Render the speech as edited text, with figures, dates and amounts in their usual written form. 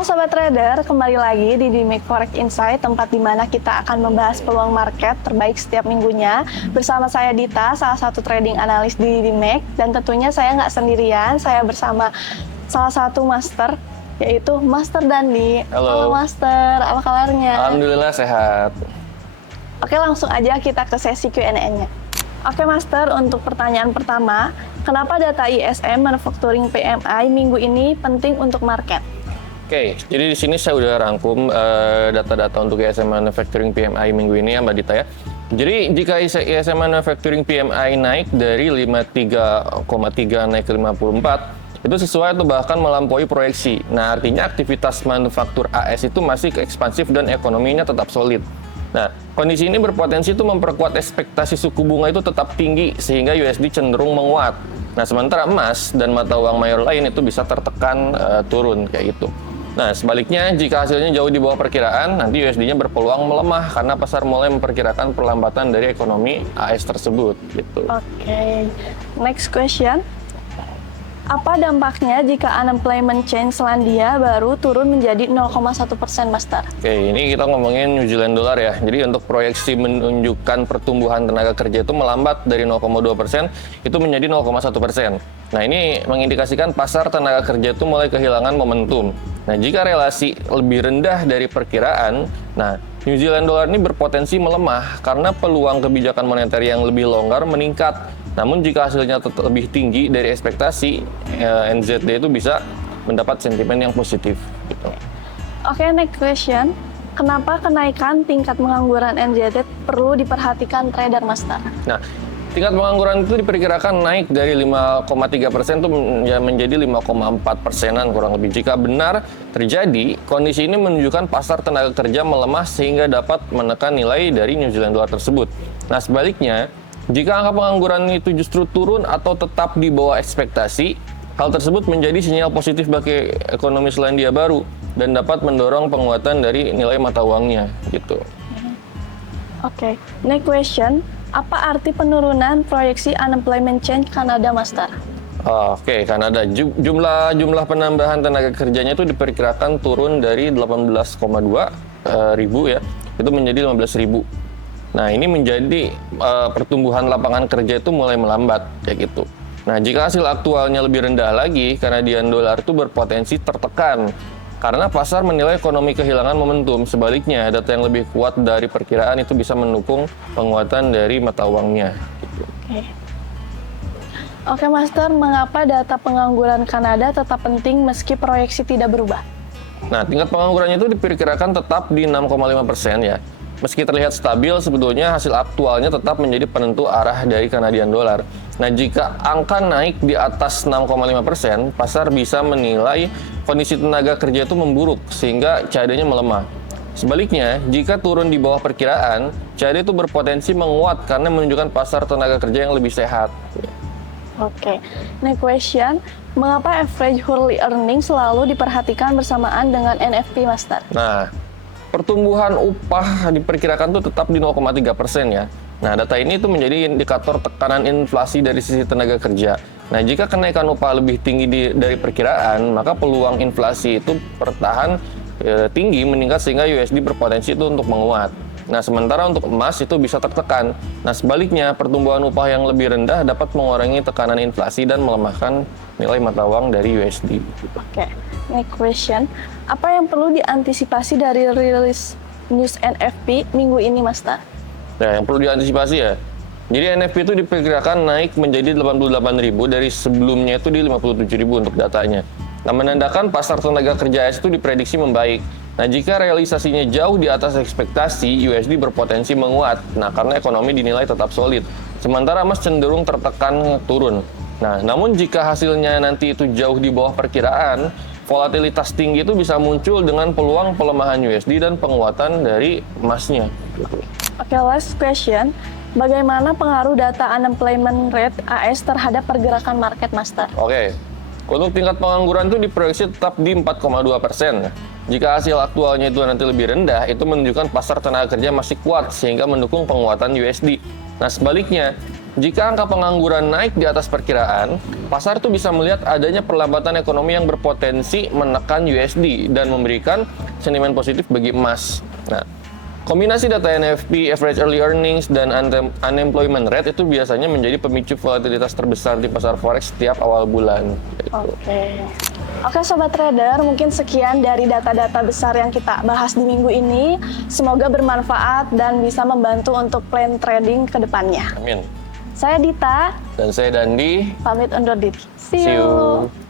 Halo Sobat Trader, kembali lagi di Dmake Forex Insight, tempat di mana kita akan membahas peluang market terbaik setiap minggunya. Bersama saya Dita, salah satu trading analis di Dmake, dan tentunya saya nggak sendirian, saya bersama salah satu master, yaitu Master Dandi. Halo Master, apa kabarnya? Alhamdulillah sehat. Oke, langsung aja kita ke sesi Q&A-nya. Oke Master, untuk pertanyaan pertama, kenapa data ISM Manufacturing PMI minggu ini penting untuk market? Oke, jadi di sini saya udah rangkum data-data untuk ISM Manufacturing PMI minggu ini ya Mbak Dita ya. Jadi jika ISM Manufacturing PMI naik dari 53,3 naik ke 54, itu sesuai atau bahkan melampaui proyeksi. Nah, artinya aktivitas manufaktur AS itu masih ekspansif dan ekonominya tetap solid. Nah, kondisi ini berpotensi itu memperkuat ekspektasi suku bunga itu tetap tinggi sehingga USD cenderung menguat. Nah, sementara emas dan mata uang mayor lain itu bisa tertekan turun kayak gitu. Nah, sebaliknya jika hasilnya jauh di bawah perkiraan, nanti USD-nya berpeluang melemah karena pasar mulai memperkirakan perlambatan dari ekonomi AS tersebut gitu. Oke, next question. Apa dampaknya jika unemployment change Selandia Baru turun menjadi 0,1%, Master? Oke, ini kita ngomongin New Zealand dollar ya. Jadi untuk proyeksi menunjukkan pertumbuhan tenaga kerja itu melambat dari 0,2% itu menjadi 0,1%. Nah, ini mengindikasikan pasar tenaga kerja itu mulai kehilangan momentum. Nah, jika relasi lebih rendah dari perkiraan, nah New Zealand dollar ini berpotensi melemah karena peluang kebijakan moneter yang lebih longgar meningkat. Namun jika hasilnya tetap lebih tinggi dari ekspektasi, NZD itu bisa mendapat sentimen yang positif. Gitu. Oke, next question. Kenapa kenaikan tingkat pengangguran NZD perlu diperhatikan trader, Master? Nah, tingkat pengangguran itu diperkirakan naik dari 5,3% itu menjadi 5,4%-an kurang lebih. Jika benar terjadi, kondisi ini menunjukkan pasar tenaga kerja melemah sehingga dapat menekan nilai dari New Zealand dollar tersebut. Nah, sebaliknya, jika angka pengangguran itu justru turun atau tetap di bawah ekspektasi, hal tersebut menjadi sinyal positif bagi ekonomi Selandia Baru dan dapat mendorong penguatan dari nilai mata uangnya gitu. Oke, next question. Apa arti penurunan proyeksi unemployment change Kanada, Master? Oke, Kanada. Jumlah penambahan tenaga kerjanya itu diperkirakan turun dari 18,2 ribu ya, itu menjadi 15 ribu. Nah, ini menjadi pertumbuhan lapangan kerja itu mulai melambat kayak gitu. Nah, jika hasil aktualnya lebih rendah lagi, Canadian dollar itu berpotensi tertekan karena pasar menilai ekonomi kehilangan momentum. Sebaliknya, data yang lebih kuat dari perkiraan itu bisa mendukung penguatan dari mata uangnya. Gitu. Oke, Master, mengapa data pengangguran Kanada tetap penting meski proyeksi tidak berubah? Nah, tingkat penganggurannya itu diperkirakan tetap di 6,5% ya. Meski terlihat stabil, sebetulnya hasil aktualnya tetap menjadi penentu arah dari Canadian dollar. Nah, jika angka naik di atas 6,5%, pasar bisa menilai kondisi tenaga kerja itu memburuk sehingga CAD-nya melemah. Sebaliknya, jika turun di bawah perkiraan, CAD itu berpotensi menguat karena menunjukkan pasar tenaga kerja yang lebih sehat. Oke, next question. Mengapa average hourly earning selalu diperhatikan bersamaan dengan NFP, Master? Nah, pertumbuhan upah diperkirakan tuh tetap di 0,3% ya. Nah, data ini tuh menjadi indikator tekanan inflasi dari sisi tenaga kerja. Nah, jika kenaikan upah lebih tinggi dari perkiraan, maka peluang inflasi itu bertahan tinggi meningkat sehingga USD berpotensi itu untuk menguat. Nah, sementara untuk emas itu bisa tertekan. Nah, sebaliknya pertumbuhan upah yang lebih rendah dapat mengurangi tekanan inflasi dan melemahkan nilai mata uang dari USD. Oke, next question. Apa yang perlu diantisipasi dari rilis news NFP minggu ini, Master? Nah, yang perlu diantisipasi ya. Jadi NFP itu diperkirakan naik menjadi 88.000 dari sebelumnya itu di 57.000 untuk datanya. Nah, menandakan pasar tenaga kerja AS itu diprediksi membaik. Nah, jika realisasinya jauh di atas ekspektasi, USD berpotensi menguat. Nah, karena ekonomi dinilai tetap solid. Sementara emas cenderung tertekan turun. Nah, namun jika hasilnya nanti itu jauh di bawah perkiraan, volatilitas tinggi itu bisa muncul dengan peluang pelemahan USD dan penguatan dari emasnya. Oke, last question. Bagaimana pengaruh data unemployment rate AS terhadap pergerakan market, Master? Oke, untuk tingkat pengangguran itu diproyeksi tetap di 4,2%. Jika hasil aktualnya itu nanti lebih rendah, itu menunjukkan pasar tenaga kerja masih kuat sehingga mendukung penguatan USD. Nah, sebaliknya, Jika angka pengangguran naik di atas perkiraan, pasar tuh bisa melihat adanya perlambatan ekonomi yang berpotensi menekan USD dan memberikan sentimen positif bagi emas. Nah, kombinasi data NFP, average early earnings, dan unemployment rate itu biasanya menjadi pemicu volatilitas terbesar di pasar forex setiap awal bulan. Oke Sobat Trader, mungkin sekian dari data-data besar yang kita bahas di minggu ini. Semoga bermanfaat dan bisa membantu untuk plan trading ke depannya. Amin. Saya Dita. Dan saya Dandi. Pamit undur diri. See See you. you.